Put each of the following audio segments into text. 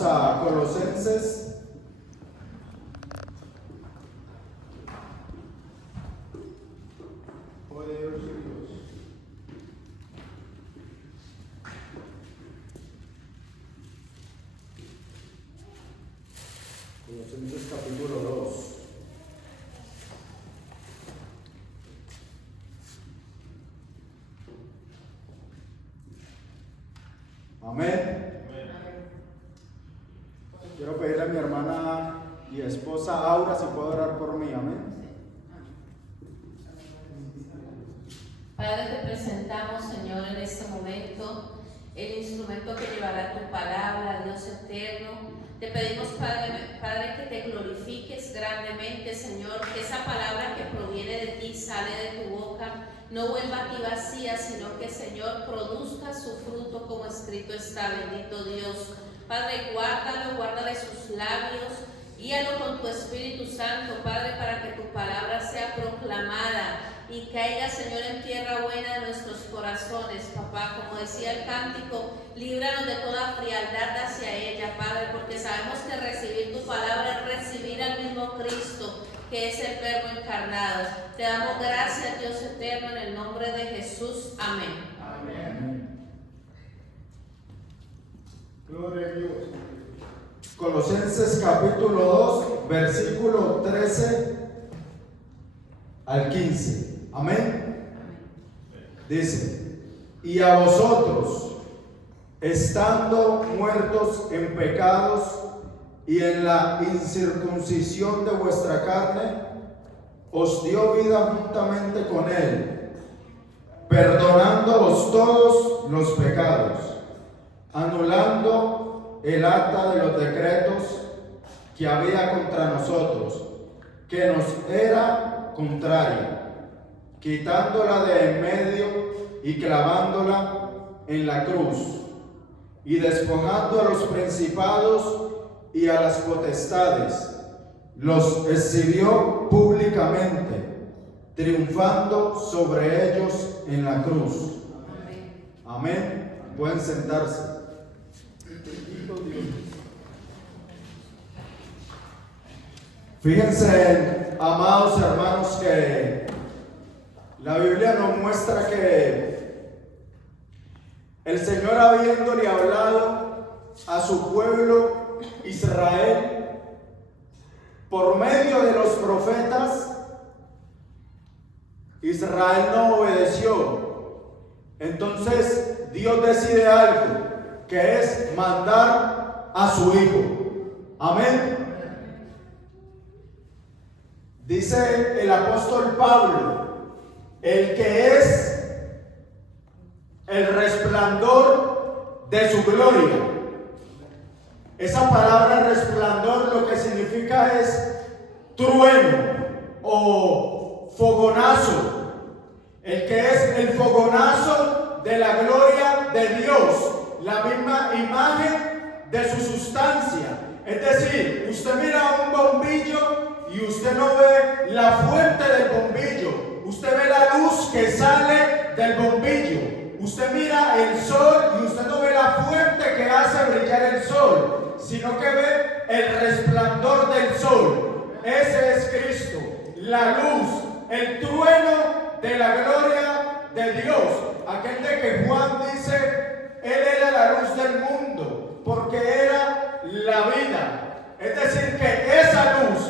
Vamos a Colosenses. Colosenses capítulo 2. Amén. Quiero pedirle a mi hermana y esposa Aura si puede orar por mí. Amén. Padre, te presentamos, Señor, en este momento el instrumento que llevará tu palabra, Dios eterno. Te pedimos, Padre, que te glorifiques grandemente, Señor, que esa palabra que proviene de ti, sale de tu boca, no vuelva a ti vacía, sino que, Señor, produzca su fruto como escrito está, bendito Dios. Padre, guárdale sus labios, guíalo con tu Espíritu Santo, Padre, para que tu palabra sea proclamada y caiga, Señor, en tierra buena de nuestros corazones, papá. Como decía el cántico, líbranos de toda frialdad hacia ella, Padre, porque sabemos que recibir tu palabra es recibir al mismo Cristo, que es el Verbo encarnado. Te damos gracias, Dios eterno, en el nombre de Jesús. Amén. Amén. Gloria a Dios. Colosenses capítulo 2, versículo 13 al 15. Amén. Dice: y a vosotros, estando muertos en pecados y en la incircuncisión de vuestra carne, os dio vida juntamente con él, perdonándoos todos los pecados, anulando el acta de los decretos que había contra nosotros, que nos era contraria, quitándola de en medio y clavándola en la cruz, y despojando a los principados y a las potestades, los exhibió públicamente, triunfando sobre ellos en la cruz. Amén. Pueden sentarse. Fíjense, amados hermanos, que la Biblia nos muestra que el Señor, habiéndole hablado a su pueblo Israel por medio de los profetas, Israel no obedeció. Entonces Dios decide algo, que es mandar a su Hijo. Amén. Dice el apóstol Pablo: el que es el resplandor de su gloria. Esa palabra resplandor lo que significa es trueno o fogonazo. El que es el fogonazo de la gloria de Dios, la misma imagen de su sustancia. Es decir, usted mira un bombillo y usted no ve la fuente del bombillo, usted ve la luz que sale del bombillo. Usted mira el sol y usted no ve la fuente que hace brillar el sol, sino que ve el resplandor del sol. Ese es Cristo, la luz, el trueno de la gloria de Dios. Aquel de que Juan dice: Él era la luz del mundo, porque era la vida. Es decir, que esa luz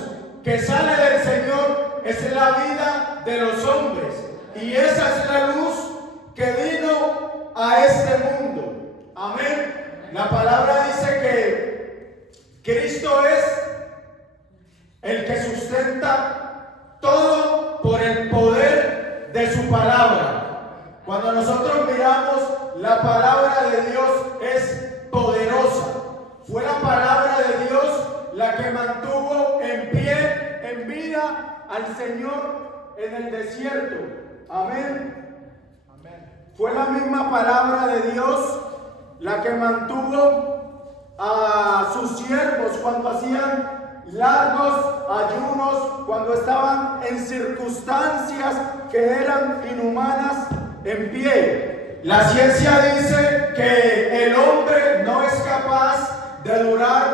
que sale del Señor es la vida de los hombres, y esa es la luz que vino a este mundo. Amén. La palabra dice que Cristo es el que sustenta todo por el poder de su palabra. Cuando nosotros miramos, la palabra de Dios es poderosa. Fue la palabra de Dios la que mantuvo en pie, en vida, al Señor en el desierto. Amén. Fue la misma palabra de Dios la que mantuvo a sus siervos cuando hacían largos ayunos, cuando estaban en circunstancias que eran inhumanas, en pie. La ciencia dice que el hombre no es capaz de durar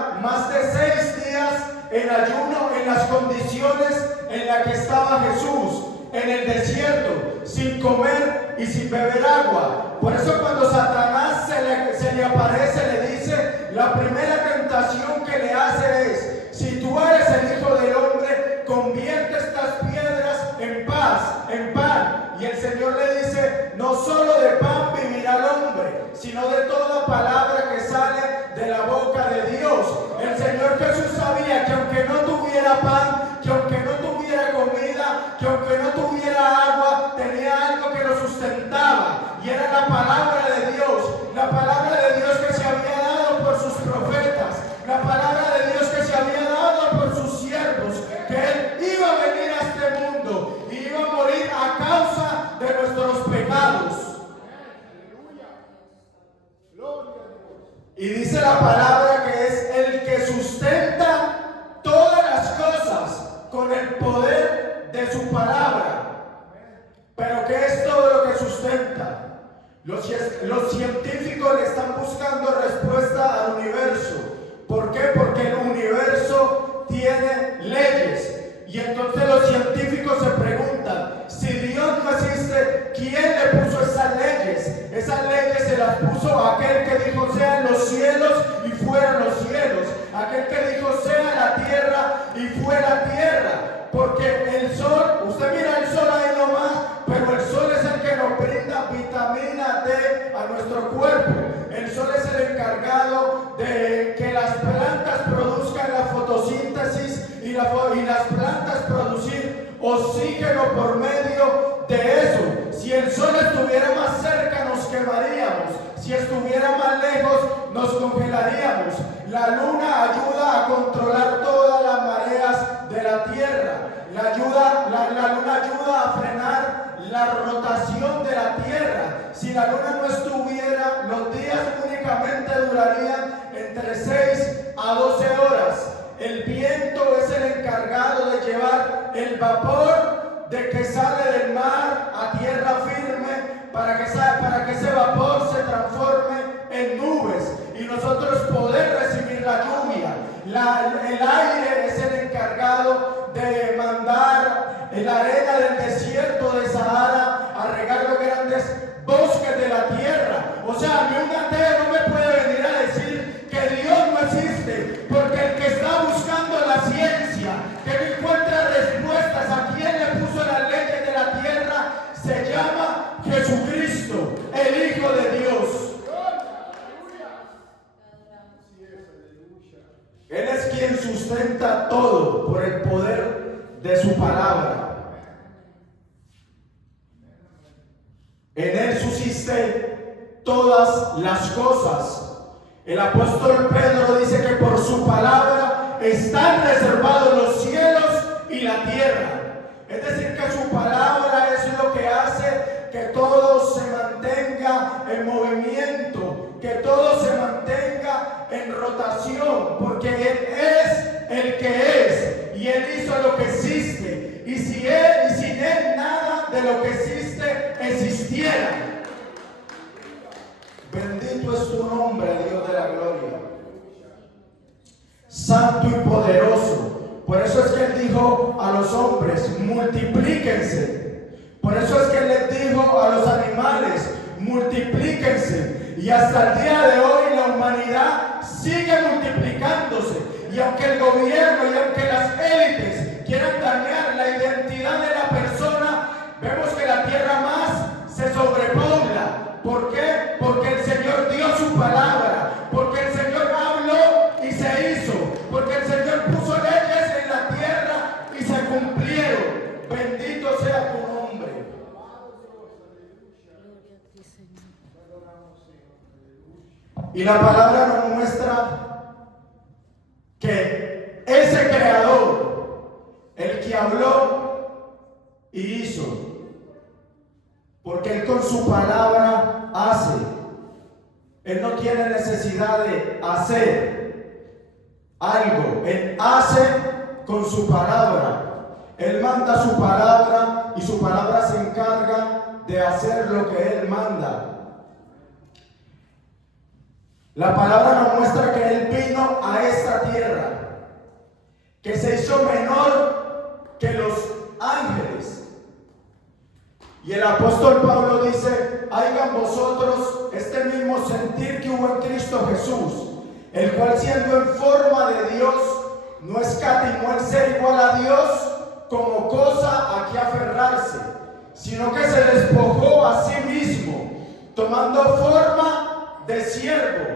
ayuno, en las condiciones en las que estaba Jesús, en el desierto, sin comer y sin beber agua. Por eso cuando Satanás se le aparece, le dice, la primera tentación que le hace es, si tú eres el Hijo del Hombre, convierte estas piedras en pan. Y el Señor le dice, no solo de pan vivirá el hombre, sino de toda palabra que sale de la boca de Dios. El Señor Jesús sabía que aunque no tuviera pan, que aunque no tuviera comida, que aunque no tuviera agua, tenía algo que lo sustentaba, y era la palabra de Dios, la palabra de Dios que se había dado por sus profetas, la palabra de Dios que se había dado por sus siervos, que Él iba a venir a este mundo y iba a morir a causa de nuestros pecados. Y dice la palabra que es el que sustenta todas las cosas con el poder de su palabra. Pero ¿qué es todo lo que sustenta? Los científicos le están buscando respuesta al universo. ¿Por qué? Porque el universo tiene leyes. Y entonces los científicos se preguntan, si Dios no existe, ¿quién le puso esas leyes? Esas leyes se las puso aquel que dijo sean los cielos y fueron los cielos. Aquel que dijo sea la tierra y fue la tierra. Porque el sol, usted mira el sol ahí nomás, pero el sol es el que nos brinda vitamina D a nuestro cuerpo. El sol es el encargado de que las plantas produzcan la fotosíntesis y las plantas producir oxígeno por medio de eso. Si el sol estuviera más cerca nos quemaríamos, si estuviera más lejos nos congelaríamos. La luna ayuda a controlar todas las mareas de la tierra. La luna ayuda a frenar la rotación de la tierra. Si la luna no estuviera, los días únicamente durarían entre 6 a 12 horas. El viento es el encargado de llevar el vapor de que sale del mar a tierra firme para que ese vapor se transforme en nubes y nosotros poder recibir la lluvia. El aire es el encargado de mandar la arena del desierto de Sahara a regar los grandes bosques de la tierra. O sea, a mí un ateo no me puede venir a decir que Dios no existe, porque el que está buscando la ciencia, que no encuentra respuestas a quién le puso las leyes de la tierra, se llama Jesucristo, el Hijo de Dios. Él es quien sustenta todo por el poder de su palabra. En Él subsiste todas las cosas. El apóstol Pedro dice que por su palabra están reservados los cielos y la tierra. Es decir, que su palabra es lo que hace que todo se mantenga en movimiento, que todo se mantenga en rotación, porque Él es el que es y Él hizo lo que existe. Y sin Él nada de lo que existe existiera. Bendito es tu nombre, Dios de la gloria. Santo y poderoso. Por eso es que Él dijo a los hombres, multiplíquense. Por eso es que Él les dijo a los animales, multiplíquense. Y hasta el día de hoy la humanidad sigue multiplicándose. Y aunque el gobierno y aunque las élites quieran dañar la identidad de la persona, vemos que la tierra más se sobrepobla. ¿Por qué? Porque el Señor dio su palabra, porque el Señor habló y se hizo, porque el Señor puso leyes en la tierra y se cumplieron. Bendito sea tu nombre. Y la palabra nos muestra que ese creador, el que habló y hizo, porque Él con su palabra hace. Él no tiene necesidad de hacer algo. Él hace con su palabra. Él manda su palabra y su palabra se encarga de hacer lo que Él manda. La palabra nos muestra que Él vino a esta tierra, que se hizo menor que los ángeles. Y el apóstol Pablo dice: hagan vosotros este mismo sentir que hubo en Cristo Jesús, el cual siendo en forma de Dios, no escatimó el ser igual a Dios como cosa a que aferrarse, sino que se despojó a sí mismo, tomando forma de siervo,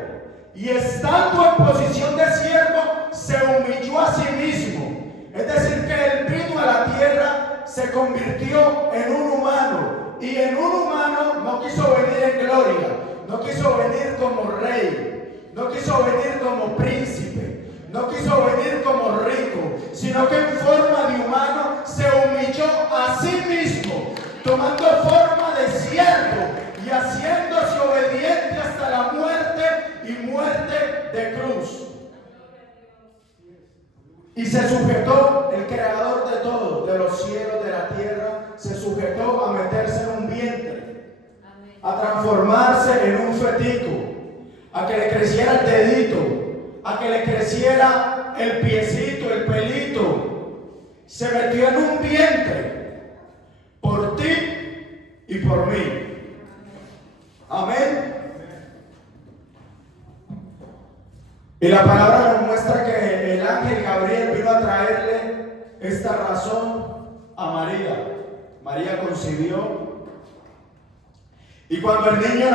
y estando en posición de siervo, se humilló a sí mismo. Es decir, que él vino a la tierra, se convirtió en un humano, y en un humano no quiso venir en gloria, no quiso venir como rey, no quiso venir como príncipe, no quiso venir como rico, sino que en forma de humano se humilló a sí mismo, tomando forma de siervo y haciéndose obediente hasta la muerte y muerte de cruz. Y se sujetó, el creador de todo, de los cielos, de la tierra, se sujetó a meterse en un vientre, a transformarse en un fetico, a que le creciera el dedito, a que le creciera el piecito, el pelito. Se metió en un vientre por ti y por mí. Amén. Y la palabra nos muestra que el ángel Gabriel vino a traerle esta razón a María. María concibió. Y cuando el niño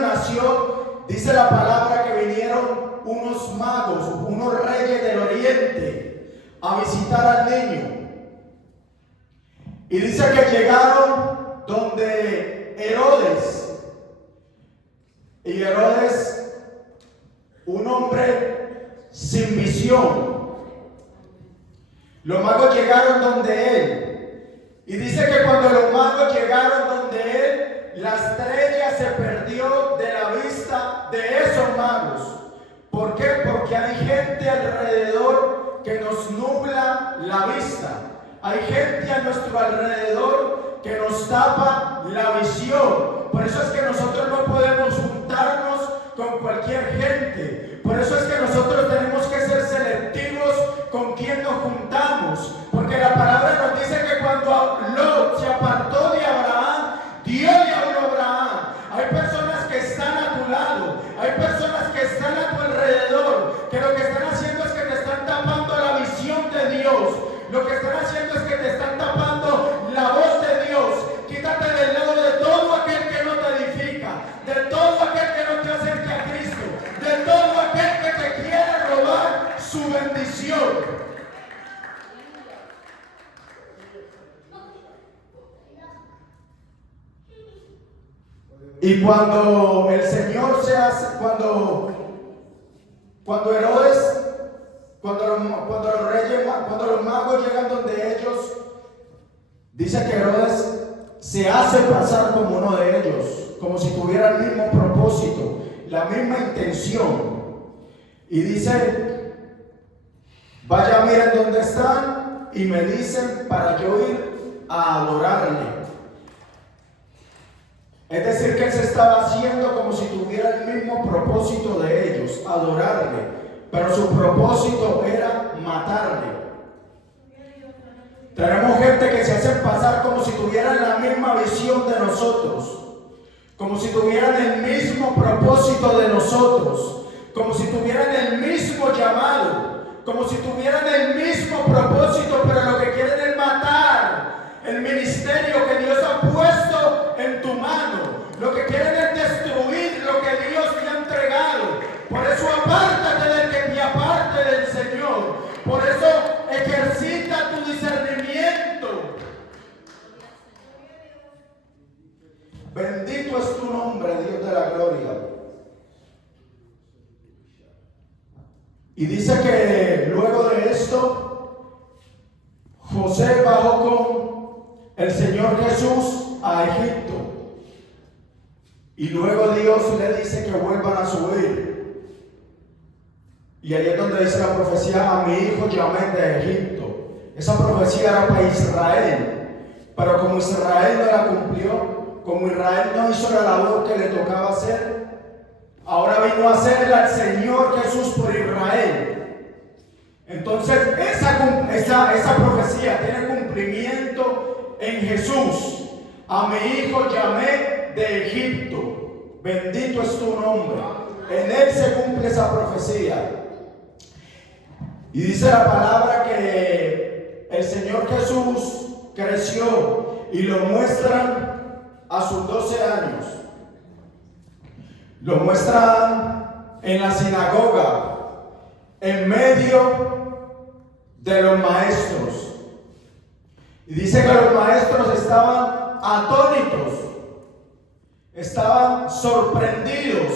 nació, dice la palabra que vinieron unos magos, unos reyes del oriente, a visitar al niño. Y dice que llegaron donde Herodes. Y Herodes, un hombre sin visión. Los magos llegaron donde él. Y dice que cuando los magos llegaron donde él, la estrella se perdió de la vista de esos magos. ¿Por qué? Porque hay gente alrededor que nos nubla la vista. Hay gente a nuestro alrededor que nos tapa la visión. Por eso es que nosotros no podemos juntarnos con cualquier gente. Por eso es que nosotros tenemos que ser selectivos con quien nos juntamos. Porque la palabra nos dice que cuando Lot se apartó de Abraham, Dios le habló a Abraham. Hay personas que están a tu lado, hay personas que están a tu alrededor, que lo que están haciendo es que te están tapando la visión de Dios. Lo que están haciendo es que te están tapando la voz de Dios. Quítate del lado de todo aquel que no te edifica, de todo aquel que no te acerque a Cristo, de todo aquel que te quiere robar su bendición. Y cuando el Señor se hace, cuando Herodes, cuando los magos llegan donde ellos, dice que Herodes se hace pasar como uno de ellos, como si tuviera el mismo propósito, la misma intención. Y dice: vaya, miren dónde están y me dicen para yo ir a adorarle. Es decir, que él se estaba haciendo como si tuviera el mismo propósito de ellos, adorarle, pero su propósito era matarle. Tenemos gente que se hace pasar como si tuvieran la misma visión de nosotros, como si tuvieran el mismo propósito de nosotros, como si tuvieran el mismo llamado, como si tuvieran el mismo propósito, pero lo que quieren es matar el ministerio que Dios ha puesto en tu mano. Lo que quieren es destruir lo que Dios te ha entregado. Por eso apártate del que te aparte del Señor. Por eso ejercita tu discernimiento. Bendito es tu nombre, Dios de la gloria. Y dice que luego de esto, José bajó con el Señor Jesús a Egipto. Y luego Dios le dice que vuelvan a subir. Y ahí es donde dice la profecía: a mi hijo llamé de Egipto. Esa profecía era para Israel. Pero como Israel no la cumplió, como Israel no hizo la labor que le tocaba hacer, ahora vino a hacerla el Señor Jesús por Israel. Entonces esa profecía tiene cumplimiento en Jesús. A mi hijo llamé de Egipto, bendito es tu nombre. En él se cumple esa profecía. Y dice la palabra que el Señor Jesús creció y lo muestran a sus 12 años. Lo muestran en la sinagoga, en medio de los maestros. Y dice que los maestros estaban atónitos, estaban sorprendidos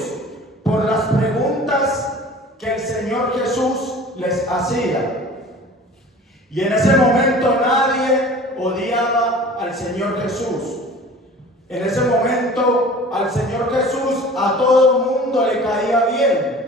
por las preguntas que el Señor Jesús les hacía. Y en ese momento nadie odiaba al Señor Jesús. En ese momento al Señor Jesús a todo el mundo le caía bien.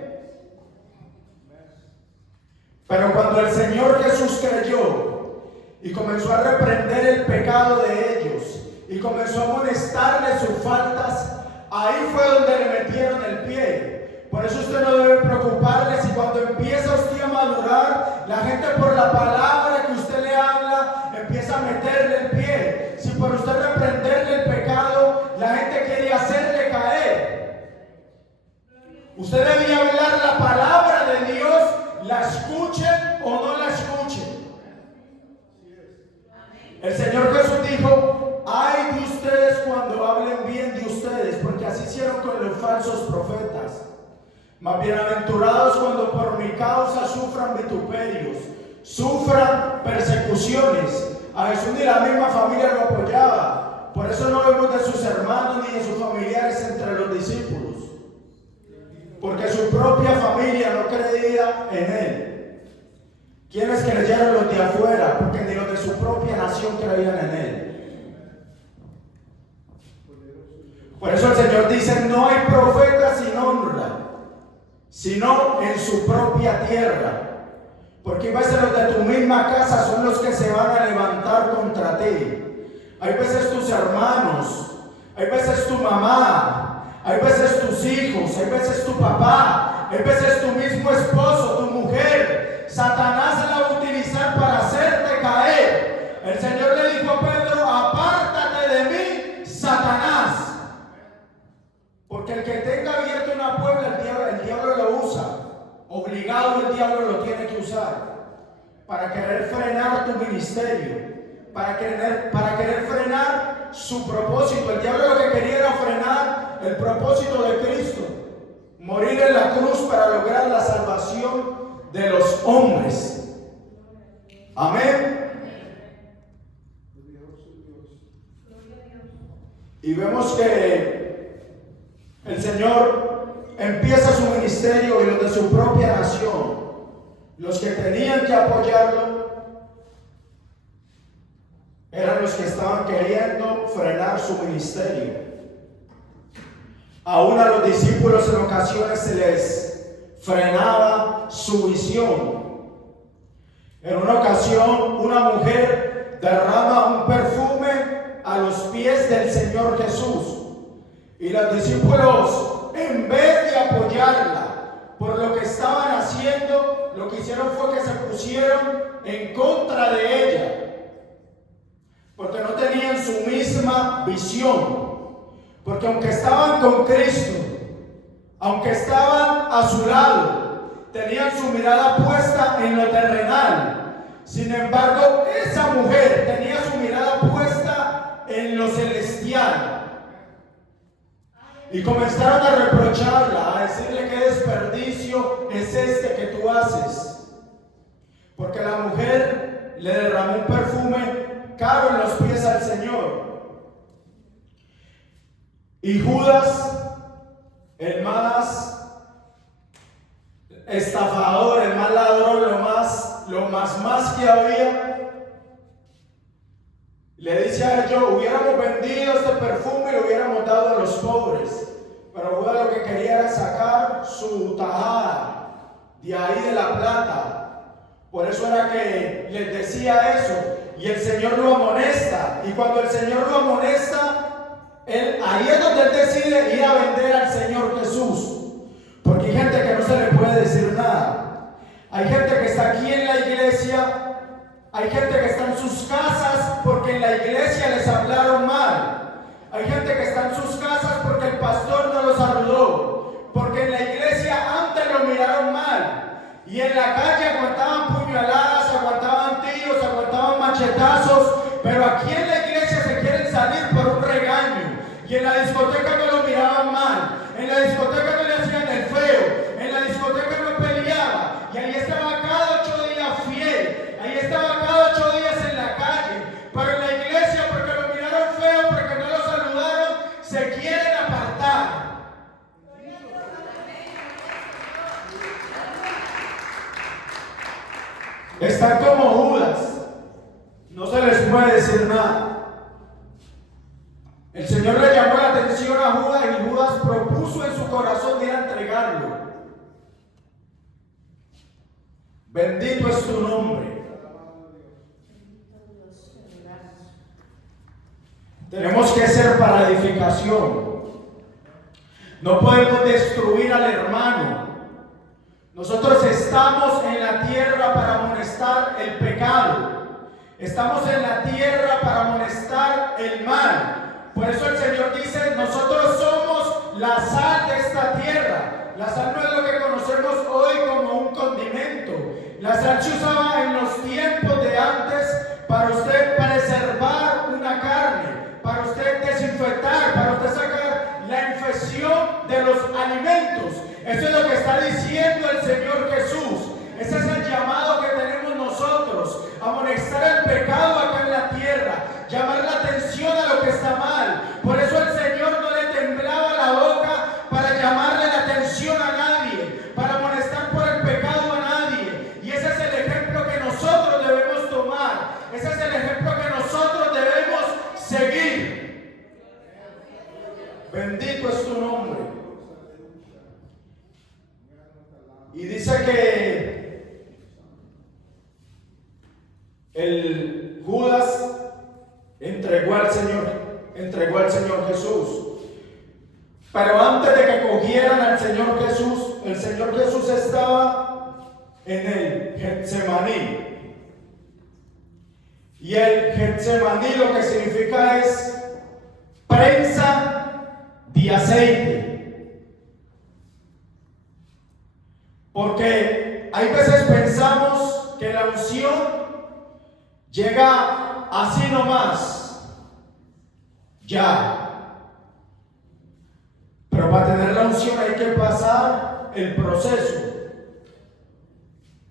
Pero cuando el Señor Jesús creyó y comenzó a reprender el pecado de ellos y comenzó a amonestarles sus faltas, ahí fue donde le metieron el pie. Por eso usted no debe preocuparle si cuando empieza usted a madurar, la gente por la palabra que usted le habla empieza a meterle el pie. Si por usted reprenderle el pecado, la gente quiere hacerle caer. Usted debía hablar la palabra de Dios, la escuchen o no la escuchen. El Señor Jesús dijo: ay de ustedes cuando hablen bien de ustedes, porque así hicieron con los falsos profetas. Mas bienaventurados cuando por mi causa sufran vituperios, sufran persecuciones. A Jesús ni la misma familia lo apoyaba. Por eso no vemos de sus hermanos ni de sus familiares entre los discípulos, porque su propia familia no creía en él. ¿Quiénes creyeron? Los de afuera, porque ni los de su propia nación creían en él. Por eso el Señor dice: no hay profeta sin honra, sino en su propia tierra. Porque a veces los de tu misma casa son los que se van a levantar contra ti. Hay veces tus hermanos, hay veces tu mamá, hay veces tus hijos, hay veces tu papá, hay veces tu mismo esposo, tu mujer. Satanás la va a utilizar para hacerte caer. El Señor le dijo a Pedro: apártate de mí, Satanás. Porque el que tenga abierto una puerta, el diablo lo usa. Obligado el diablo lo tiene que usar para querer frenar tu ministerio, para querer frenar su propósito. El diablo lo que quería era frenar el propósito de Cristo, morir en la cruz para lograr la salvación de los hombres. Amén. Y vemos que el Señor empieza su ministerio y los de su propia nación, los que tenían que apoyarlo, eran los que estaban queriendo frenar su ministerio. Aún a los discípulos en ocasiones se les frenaba su visión. En una ocasión, una mujer derrama un perfume a los pies del Señor Jesús, y los discípulos, en vez de apoyarla por lo que estaban haciendo, lo que hicieron fue que se pusieron en contra de ella, porque no tenían su misma visión. Porque aunque estaban con Cristo, aunque estaban a su lado, tenían su mirada puesta en lo terrenal. Sin embargo, esa mujer tenía su mirada puesta en lo celestial. Y comenzaron a reprocharla, a decirle: qué desperdicio es este que tú haces. Porque la mujer le derramó un perfume caro en los pies al Señor. Y Judas, el más estafador, el más ladrón, lo más que había, le dice a ellos: hubiéramos vendido este perfume y lo hubiéramos dado a los pobres. Pero Judas lo que quería era sacar su tajada de ahí de la plata. Por eso era que les decía eso. Y el Señor lo amonesta. Y cuando el Señor lo amonesta, ahí es donde él decide ir a vender al Señor Jesús. Porque hay gente que no se le puede decir nada. Hay gente que está aquí en la iglesia, hay gente que está en sus casas porque en la iglesia les hablaron mal. Hay gente que está en sus casas porque el pastor no los saludó, porque en la iglesia antes lo miraron mal y en la calle aguantaban puñaladas, aguantaban tiros, aguantaban machetazos, pero aquí en la iglesia se quieren salir por un regaño y en la discoteca no lo miraban mal, en la discoteca no le hacían el feo, en la discoteca no peleaba y ahí estaba cada 8 días fiel, ahí estaba cada 8 días en la calle, pero en la iglesia porque lo miraron feo, porque no lo saludaron, se quieren apartar. Están como Judas, no se les puede decir nada. El Señor le llamó la atención a Judas y Judas propuso en su corazón ir a entregarlo. Bendito es tu nombre. Tenemos que ser para edificación. No podemos destruir al hermano. Nosotros estamos en la tierra para amonestar el pecado. Estamos en la tierra para amonestar el mal. Por eso el Señor dice, nosotros somos la sal de esta tierra. La sal no es lo que conocemos hoy como un condimento. La sal se usaba en los tiempos de antes para usted preservar una carne, para usted desinfectar, para usted sacar la infección de los alimentos. Eso es lo que está diciendo el Señor Jesús. Ese es el llamado que tenemos nosotros, amonestar el pecado acá en la tierra, llamar la atención a lo que está mal. Por eso el Señor no le temblaba la boca para llamarle la atención a nadie, para amonestar por el pecado a nadie. Y ese es el ejemplo que nosotros debemos tomar, ese es el ejemplo que nosotros debemos seguir. Bendito es tu nombre. Y dice que el Judas entregó al Señor Jesús. Pero antes de que cogieran al Señor Jesús estaba en el Getsemaní. Y el Getsemaní lo que significa es prensa de aceite. Porque hay veces pensamos que la unción llega así nomás, ya. Pero para tener la unción hay que pasar el proceso.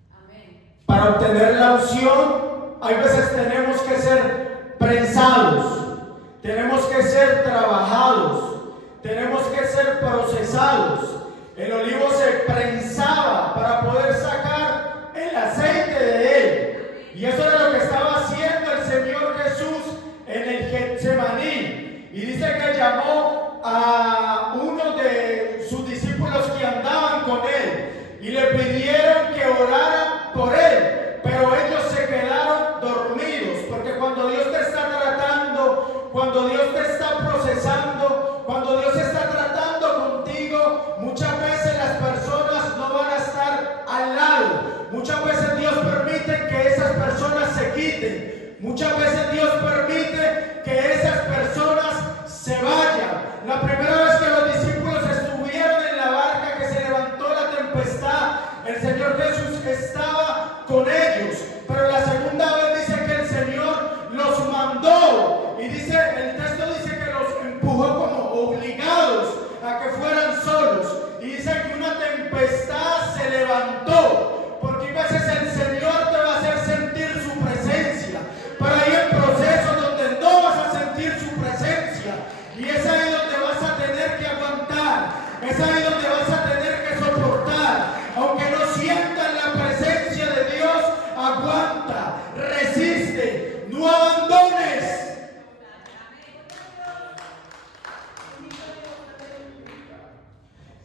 Amén. Para obtener la unción, hay veces tenemos que ser prensados, tenemos que ser trabajados, tenemos que ser procesados. El olivo se prensaba para poder sacar el aceite de él. Y eso era lo que estaba haciendo el Señor Jesús en el Getsemaní. Y dice que llamó a uno de sus discípulos que andaban con él y le pidieron que oraran por él. Pero ellos se quedaron dormidos, porque cuando Dios te está tratando, cuando Dios te está procesando, cuando Dios está tratando contigo, muchas veces las personas no van a estar al lado. Muchas veces Dios permite que esas personas se quiten. Muchas veces Dios permite que esas personas se vayan. La primera vez que los discípulos estuvieron en la barca, que se levantó la tempestad, el Señor Jesús estaba con ellos. Pero la segunda vez dice que el Señor los mandó. Y dice, el texto dice que los empujó como obligados a que fueran solos. Y dice que una tempestad se levantó. Porque a veces el Señor te va a hacer sentir su presencia. Pero hay en procesos donde no vas a sentir su presencia. Y es ahí donde vas a tener que aguantar. Es ahí donde vas a tener que soportar. Aunque no sientas la presencia de Dios, aguanta, resiste, no abandones.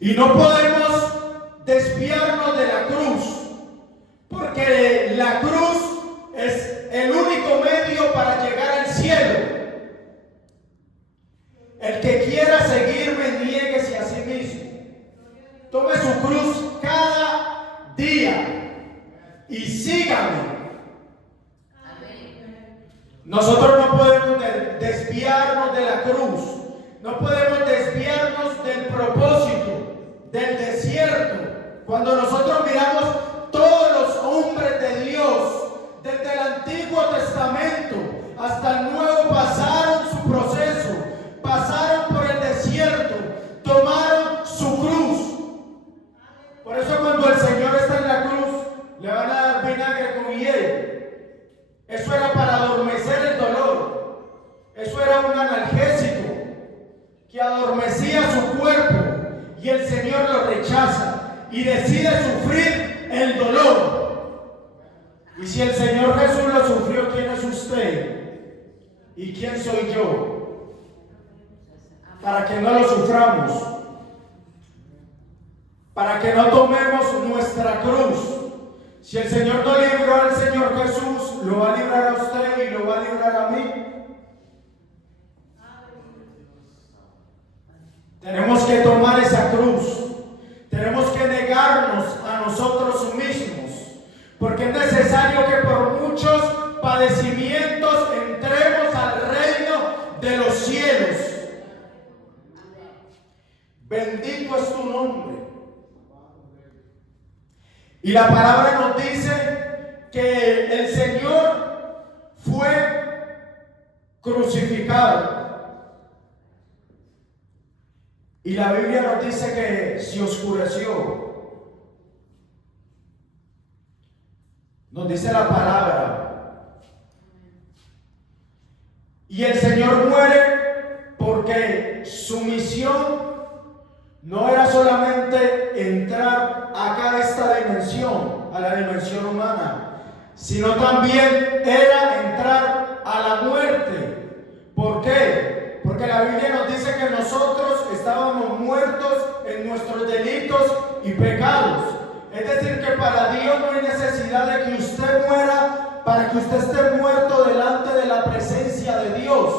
Y no podemos desviarnos de la cruz, porque la cruz es el único medio para llegar al cielo. El que quiera seguirme, niéguese a sí mismo. Tome su cruz cada día. y sígame. Nosotros no podemos desviarnos de la cruz, no podemos desviarnos del propósito, del desierto. Cuando nosotros miramos todos los hombres de Dios, desde el Antiguo Testamento hasta el Nuevo, pasaron su proceso, pasaron por el desierto, tomaron su cruz. Por eso cuando el Señor está en la cruz, le van a dar vinagre con hielo. Eso era para adormecer el dolor. Eso era un analgésico que adormecía su cuerpo, y el Señor lo rechaza y decide sufrir el dolor. Y si el Señor Jesús lo sufrió, ¿quién es usted? ¿Y quién soy yo? Para que no lo suframos, para que no tomemos nuestra cruz. Si el Señor no libró al Señor Jesús, lo va a librar a usted y lo va a librar a mí. Tenemos que tomar esa cruz. Tenemos que negarnos a nosotros mismos, porque es necesario que por muchos padecimientos entremos al reino de los cielos. Bendito es tu nombre. Y la palabra nos dice que el Señor fue crucificado. Y la Biblia nos dice que se oscureció. Nos dice la palabra. Y el Señor muere porque su misión no era solamente entrar acá a esta dimensión, a la dimensión humana, sino también era entrar a la muerte. ¿Por qué? Porque la Biblia nos dice que nosotros estábamos muertos en nuestros delitos y pecados. Es decir, que para Dios no hay necesidad de que usted muera para que usted esté muerto delante de la presencia de Dios.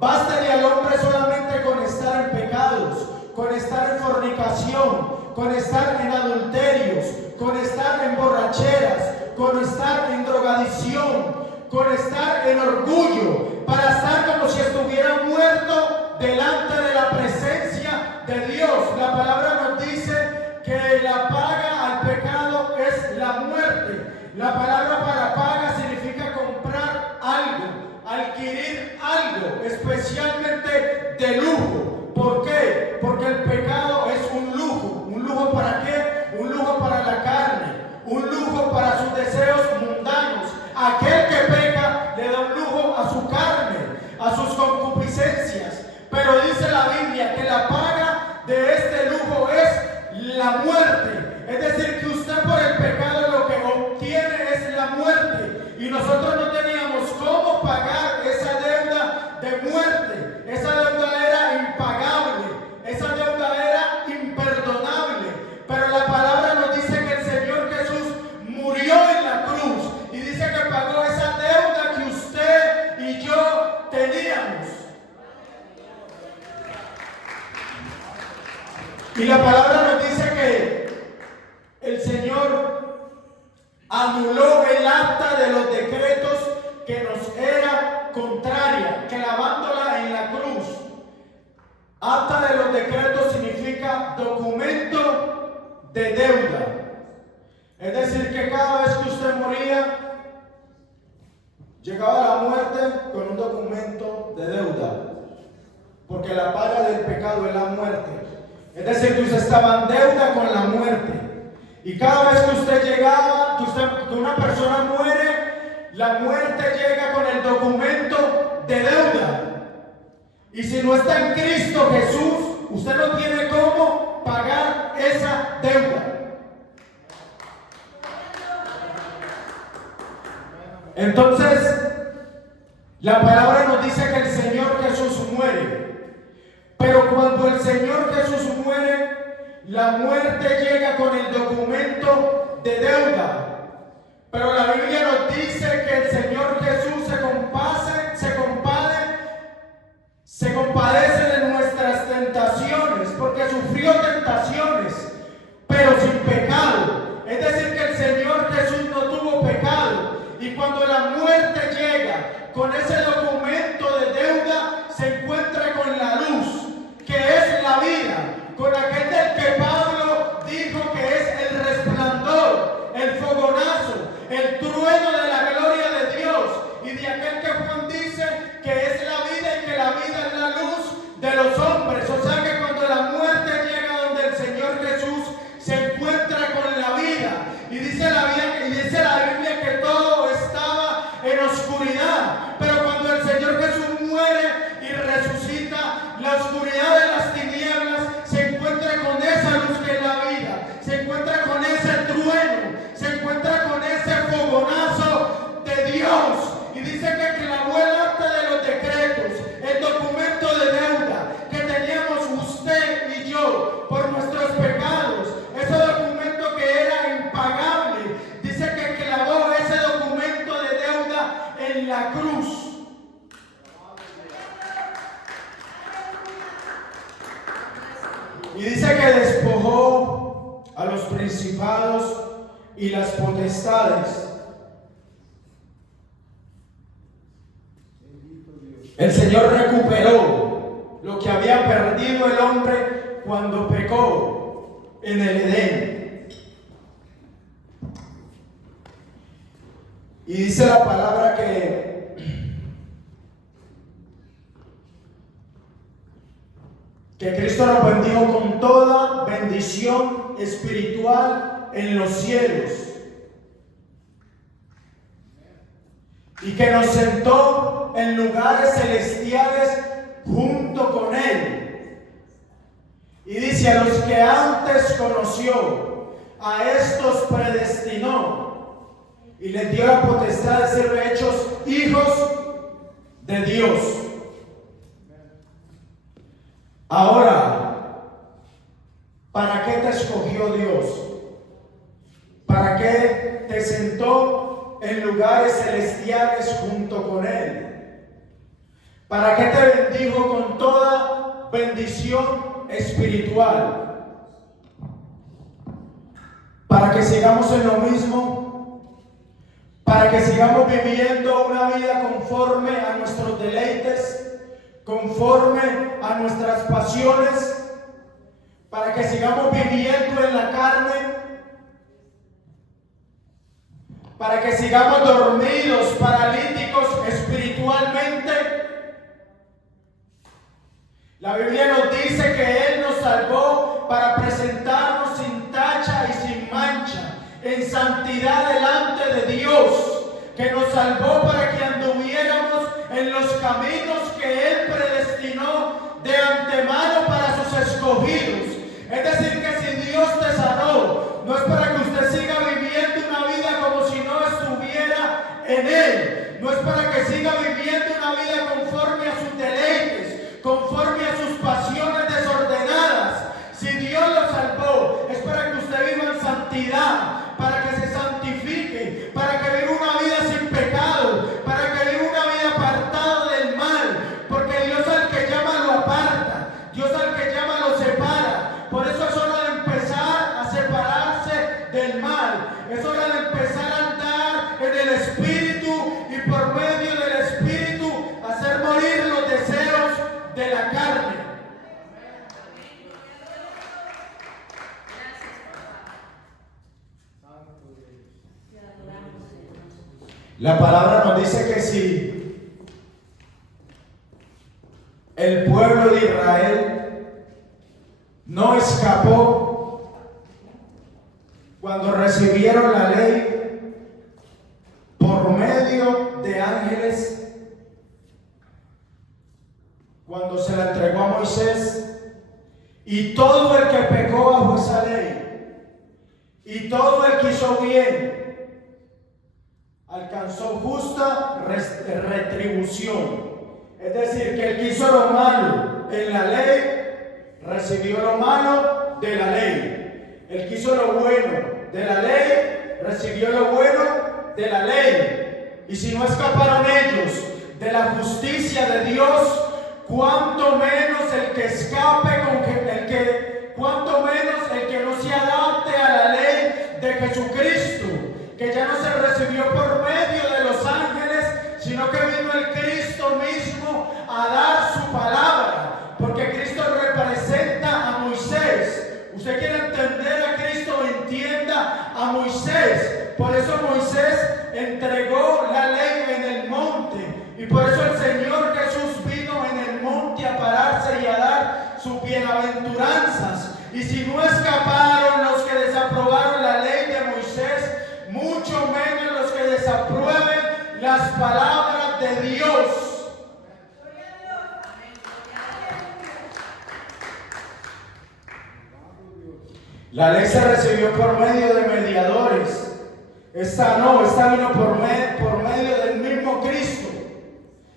Bástale al hombre solamente con estar en pecados, con estar en fornicación, con estar en adulterios, con estar en borracheras, con estar en drogadicción, con estar en orgullo, para estar como si estuviera muerto delante de la presencia de Dios. La palabra nos dice que la paga al pecado es la muerte. La palabra para paga significa comprar algo, adquirir algo, especialmente de lujo. ¿Por qué? Porque el pecado es un lujo. ¿Un lujo para qué? Un lujo para la carne, un lujo para sus deseos mundanos. Aquel que peca le da un lujo a su carne, a sus concupiscencias. Pero dice la Biblia que la paga de este lujo es la muerte. Es decir, que usted por el pecado lo que obtiene es la muerte. Y nosotros no teníamos cómo pagar esa deuda de muerte. Esa deuda era impagable. Esa deuda era imperdonable. Pero la palabra nos dice que el Señor Jesús murió en la cruz. Y dice que pagó esa deuda que usted y yo teníamos. Y la palabra nos dice que el Señor anuló el acta de los decretos que nos era contraria, clavándola en la cruz. Acta de los decretos significa documento de deuda. Es decir, que cada vez que usted moría, llegaba la muerte con un documento de deuda. Porque la paga del pecado es la muerte. Es decir, que usted estaba en deuda con la muerte. Y cada vez que usted llegaba, que una persona muere, la muerte llega con el documento de deuda. Y si no está en Cristo Jesús, usted no tiene cómo pagar esa deuda. Entonces, la palabra nos dice que el Señor Jesús muere. Pero cuando el Señor Jesús muere, la muerte llega con el documento de deuda. Pero la Biblia nos dice que el Señor Jesús se compadece de nuestras tentaciones, porque sufrió tentaciones, pero sin pecado. Es decir, que el Señor Jesús no tuvo Y cuando la muerte llega con ese documento de deuda, se encuentra con la luz, que es la vida, con aquel del que Pablo dijo que es el resplandor, el fogonazo, el trueno de la gloria de Dios, y de aquel que Juan dice que es la vida y que la vida es la luz de los hombres. O sea que cuando la muerte llega donde el Señor Jesús, se encuentra con la vida. Y dice la Biblia que todo estaba en oscuridad, pero cuando el Señor Jesús muere y resucita, la oscuridad de las tinieblas se encuentra con esa luz que es la vida, se encuentra con ese trueno, se encuentra con ese fogonazo de Dios. Y dice que clavó el acta de los decretos, el documento de deuda que teníamos usted y yo por nuestros pecados, ese documento que era impagable. Dice que clavó ese documento de deuda en la cruz. Y dice que despojó a los principados y las potestades. El Señor recuperó lo que había perdido el hombre cuando pecó en el Edén. Y dice la palabra que Cristo nos bendijo con toda bendición espiritual en los cielos, y que nos sentó en lugares celestiales junto con Él. Y dice: a los que antes conoció, a estos predestinó y les dio la potestad de ser hechos hijos de Dios. Ahora, ¿para qué te escogió Dios? ¿Para qué te sentó en lugares celestiales junto con Él? ¿Para qué te bendijo con toda bendición espiritual? ¿Para que sigamos en lo mismo? ¿Para que sigamos viviendo una vida conforme a nuestros deleites? ¿Conforme a nuestras pasiones? ¿Para que sigamos viviendo en la carne? ¿Para que sigamos dormidos, paralíticos espiritualmente? La Biblia nos dice que Él nos salvó para presentarnos sin tacha y sin mancha, en santidad delante de Dios, que nos salvó para que anduviéramos en los caminos que Él predestinó de antemano para sus escogidos. Es decir, que si Dios te sanó, no es para que usted siga viviendo una vida como si no estuviera en Él, no es para que siga viviendo una vida conforme a sus deleites, conforme a sus pasiones desordenadas. Si Dios lo salvó, es para que usted viva en santidad, para que se santifique, para que viva una vida sin pecado, para que viva una vida apartada del mal, porque Dios al que llama lo aparta, Dios al que llama lo separa. Por eso es hora de empezar a separarse del mal, es hora de empezar a andar en el Espíritu y por medio del Espíritu hacer morir los deseos de la carne. La palabra nos dice que si el pueblo de Israel no escapó cuando recibieron la ley por medio de ángeles, cuando se la entregó a Moisés, y todo el que pecó bajo esa ley, y todo el que hizo bien, alcanzó justa retribución. Es decir, que el que hizo lo malo en la ley, recibió lo malo de la ley. El que hizo lo bueno de la ley, recibió lo bueno de la ley. Y si no escaparon ellos de la justicia de Dios, cuánto menos el que escape cuánto menos el que no se adapte a la ley de Jesucristo, que ya no se recibió por medio de Moisés. Por eso Moisés entregó la ley en el monte. Y por eso el Señor Jesús vino en el monte a pararse y a dar sus bienaventuranzas. Y si no escaparon los que desaprobaron la ley de Moisés, mucho menos los que desaprueben las palabras de Dios. La ley se recibió por medio de mediadores. Esta vino por medio del mismo Cristo,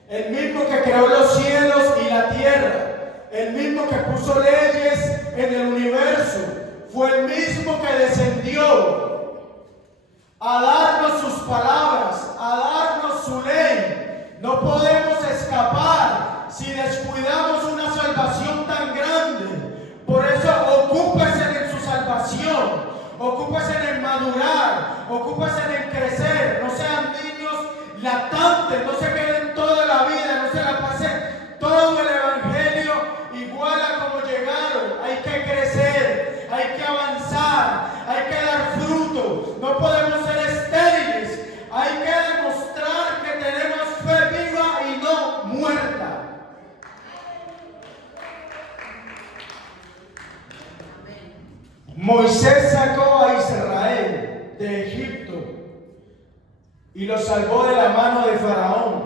el mismo que creó los cielos y la tierra, el mismo que puso leyes en el universo, fue el mismo que descendió a darnos sus palabras, a darnos su ley. No podemos escapar si descuidamos una salvación tan grande. Por eso ocúpese en su salvación, ocúpese en madurar, ocúpese en crecer. No sean niños lactantes, no se queden toda la vida, no se la pasen todo el evangelio igual a como llegaron. Hay que crecer, hay que avanzar, hay que dar fruto. No podemos ser estériles, hay que demostrar que tenemos fe viva y no muerta. Moisés sacó a Israel de Egipto y los salvó de la mano de Faraón,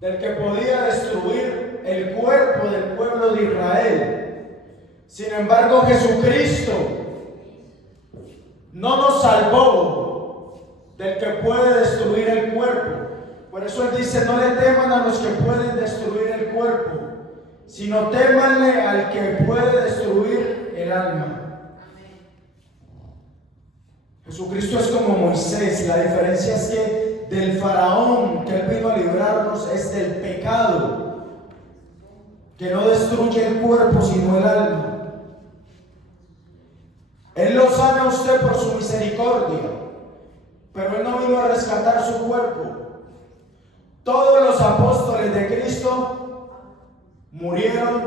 del que podía destruir el cuerpo del pueblo de Israel. Sin embargo, Jesucristo no nos salvó del que puede destruir el cuerpo. Por eso Él dice: no le teman a los que pueden destruir el cuerpo, sino témanle al que puede destruir el alma. Jesucristo es como Moisés. La diferencia es que del faraón que Él vino a librarnos es del pecado, que no destruye el cuerpo sino el alma. Él lo sana a usted por su misericordia, pero Él no vino a rescatar su cuerpo. Todos los apóstoles de Cristo murieron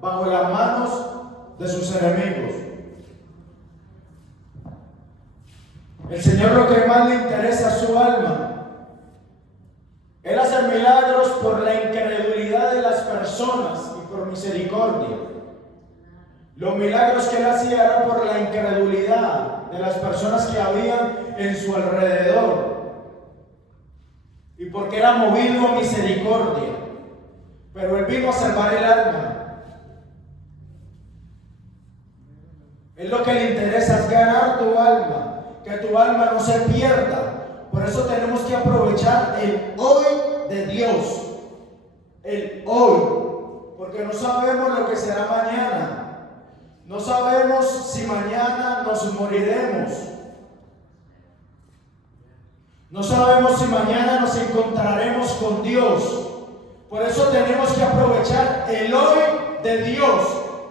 bajo las manos de sus enemigos. El Señor lo que más le interesa es su alma. Él hace milagros por la incredulidad de las personas y por misericordia. Los milagros que Él hacía eran por la incredulidad de las personas que habían en su alrededor y porque era movido a misericordia. Pero Él vino a salvar el alma. Él lo que le interesa es ganar tu alma, que tu alma no se pierda. Por eso tenemos que aprovechar el hoy de Dios, el hoy, porque no sabemos lo que será mañana. No sabemos si mañana nos moriremos. No sabemos si mañana nos encontraremos con Dios. Por eso tenemos que aprovechar el hoy de Dios.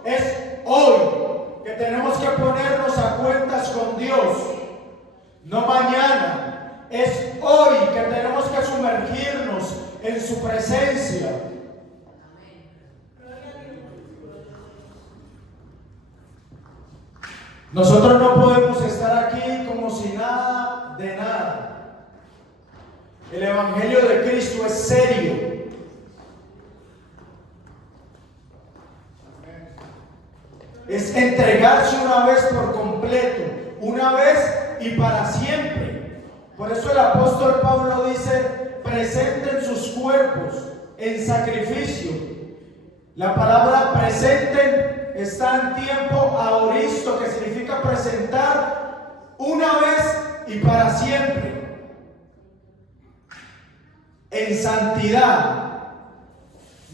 Es hoy que tenemos que ponernos a cuentas con Dios, no mañana. Es hoy que tenemos que sumergirnos en su presencia. Nosotros no podemos estar aquí como si nada de nada. El evangelio de Cristo es serio. Es entregarse una vez por completo, una vez y para siempre. Por eso el apóstol Pablo dice: presenten sus cuerpos en sacrificio. La palabra presenten está en tiempo aoristo, que significa presentar una vez y para siempre, en santidad.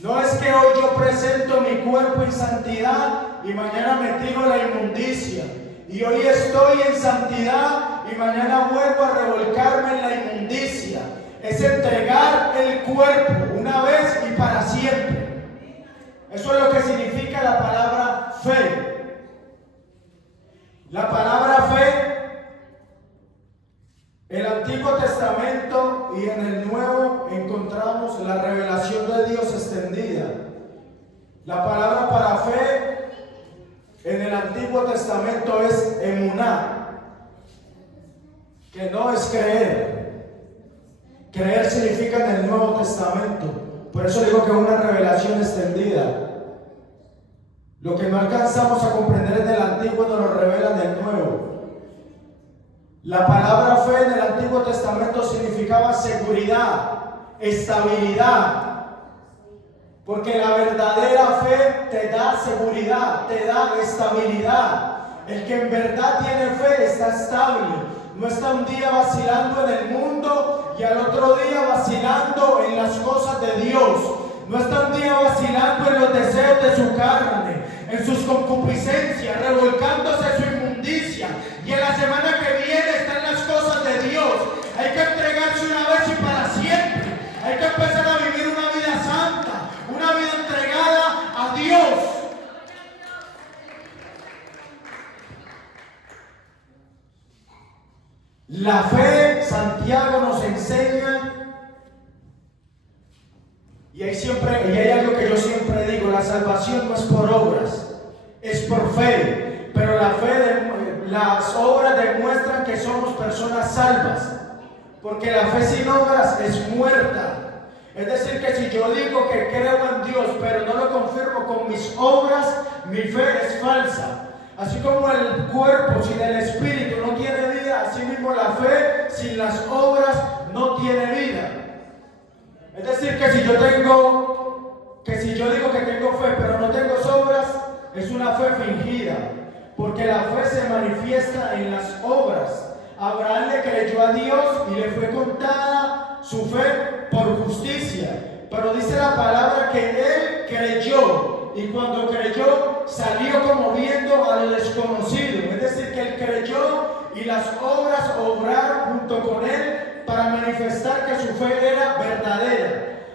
No es que hoy yo presento mi cuerpo en santidad y mañana me tiro la inmundicia, y hoy estoy en santidad y mañana vuelvo a revolcarme en la inmundicia. Es entregar el cuerpo una vez y para siempre. Eso es lo que significa la palabra fe. La palabra fe, el Antiguo Testamento y en el Nuevo encontramos la revelación de Dios extendida. La palabra para fe en el Antiguo Testamento es emuná, que no es creer. Creer significa en el Nuevo Testamento. Por eso digo que es una revelación extendida. Lo que no alcanzamos a comprender en el Antiguo nos lo revela en el Nuevo. La palabra fe en el Antiguo Testamento significaba seguridad, estabilidad. Porque la verdadera fe te da seguridad, te da estabilidad. El que en verdad tiene fe está estable. No está un día vacilando en el mundo y al otro día vacilando en las cosas de Dios. No está un día vacilando en los deseos de su carne, en sus concupiscencias, revolcándose en su inmundicia. Y en la semana que viene están las cosas de Dios. Hay que entregarse una vez y para siempre. Hay que empezar a vivir una vida santa, una vida entregada a Dios. La fe, Santiago nos enseña, y hay algo que yo siempre digo: la salvación no es por obras, es por fe. Pero las obras demuestran que somos personas salvas, porque la fe sin obras es muerta. Es decir, que si yo digo que creo en Dios, pero no lo confirmo con mis obras, mi fe es falsa. Así como el cuerpo sin el espíritu no tiene vida, así mismo la fe sin las obras no tiene vida. Es decir, que si yo digo que tengo fe, pero no tengo obras, es una fe fingida, porque la fe se manifiesta en las obras. Abraham le creyó a Dios y le fue contada su fe por justicia. Pero dice la palabra que él creyó, y cuando creyó salió como viendo a lo desconocido. Es decir, que él creyó y las obras obraron junto con él para manifestar que su fe era verdadera.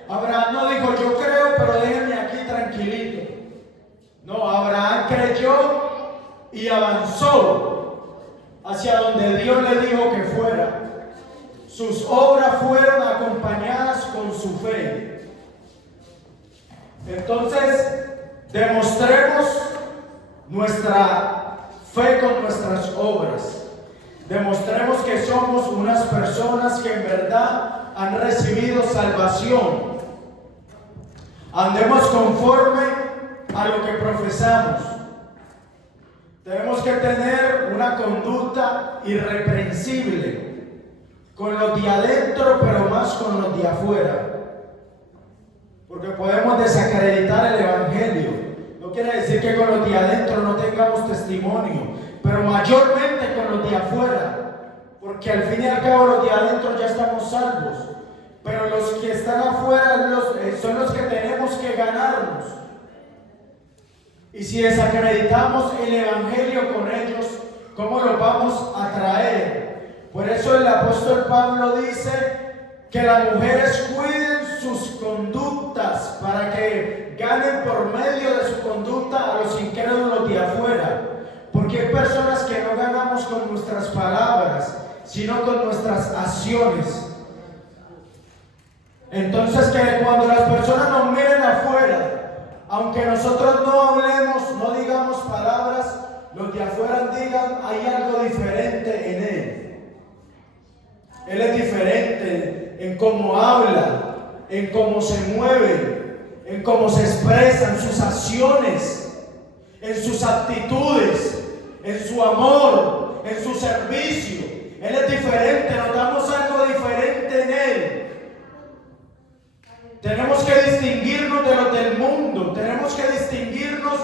Abraham no dijo: yo creo, pero déjenme aquí tranquilito. No, Abraham creyó y avanzó hacia donde Dios le dijo que fuera. Sus obras fueron acompañadas con su fe. Entonces, demostremos nuestra fe con nuestras obras. Demostremos que somos unas personas que en verdad han recibido salvación. Andemos conforme a lo que profesamos. Tenemos que tener una conducta irreprensible con los de adentro, pero más con los de afuera. Porque podemos desacreditar el Evangelio. No quiere decir que con los de adentro no tengamos testimonio, pero mayormente con los de afuera. Porque al fin y al cabo los de adentro ya estamos salvos. Pero los que están afuera son los que tenemos que ganarnos. Y si desacreditamos el Evangelio con ellos, ¿cómo los vamos a traer? Por eso el apóstol Pablo dice que las mujeres cuiden sus conductas para que ganen por medio de su conducta a los incrédulos de afuera. Porque hay personas que no ganamos con nuestras palabras, sino con nuestras acciones. Entonces, que cuando las personas nos miren afuera, aunque nosotros no hablemos, no digamos palabras, los de afuera digan: hay algo diferente en él. Él es diferente en cómo habla, en cómo se mueve, en cómo se expresa, en sus acciones, en sus actitudes, en su amor, en su servicio. Él es diferente, notamos algo diferente en él. Tenemos que distinguirnos de los del mundo, tenemos que distinguirnos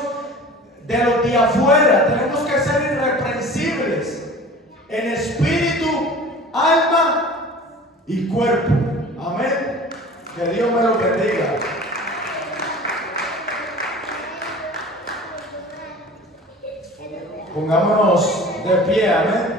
de los de afuera, tenemos que ser irreprensibles en espíritu, alma y cuerpo. Amén. Que Dios me lo bendiga. Pongámonos de pie, amén.